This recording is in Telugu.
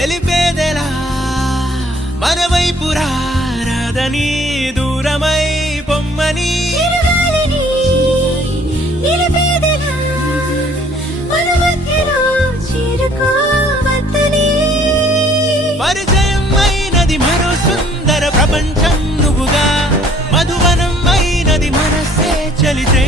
తెలిపేదెలా మన వైపు రాదని దూరమై పొమ్మని పరిచయం అయినది మరో సుందర ప్రపంచం నువ్వుగా మధువనం అయినది మనసే చలితే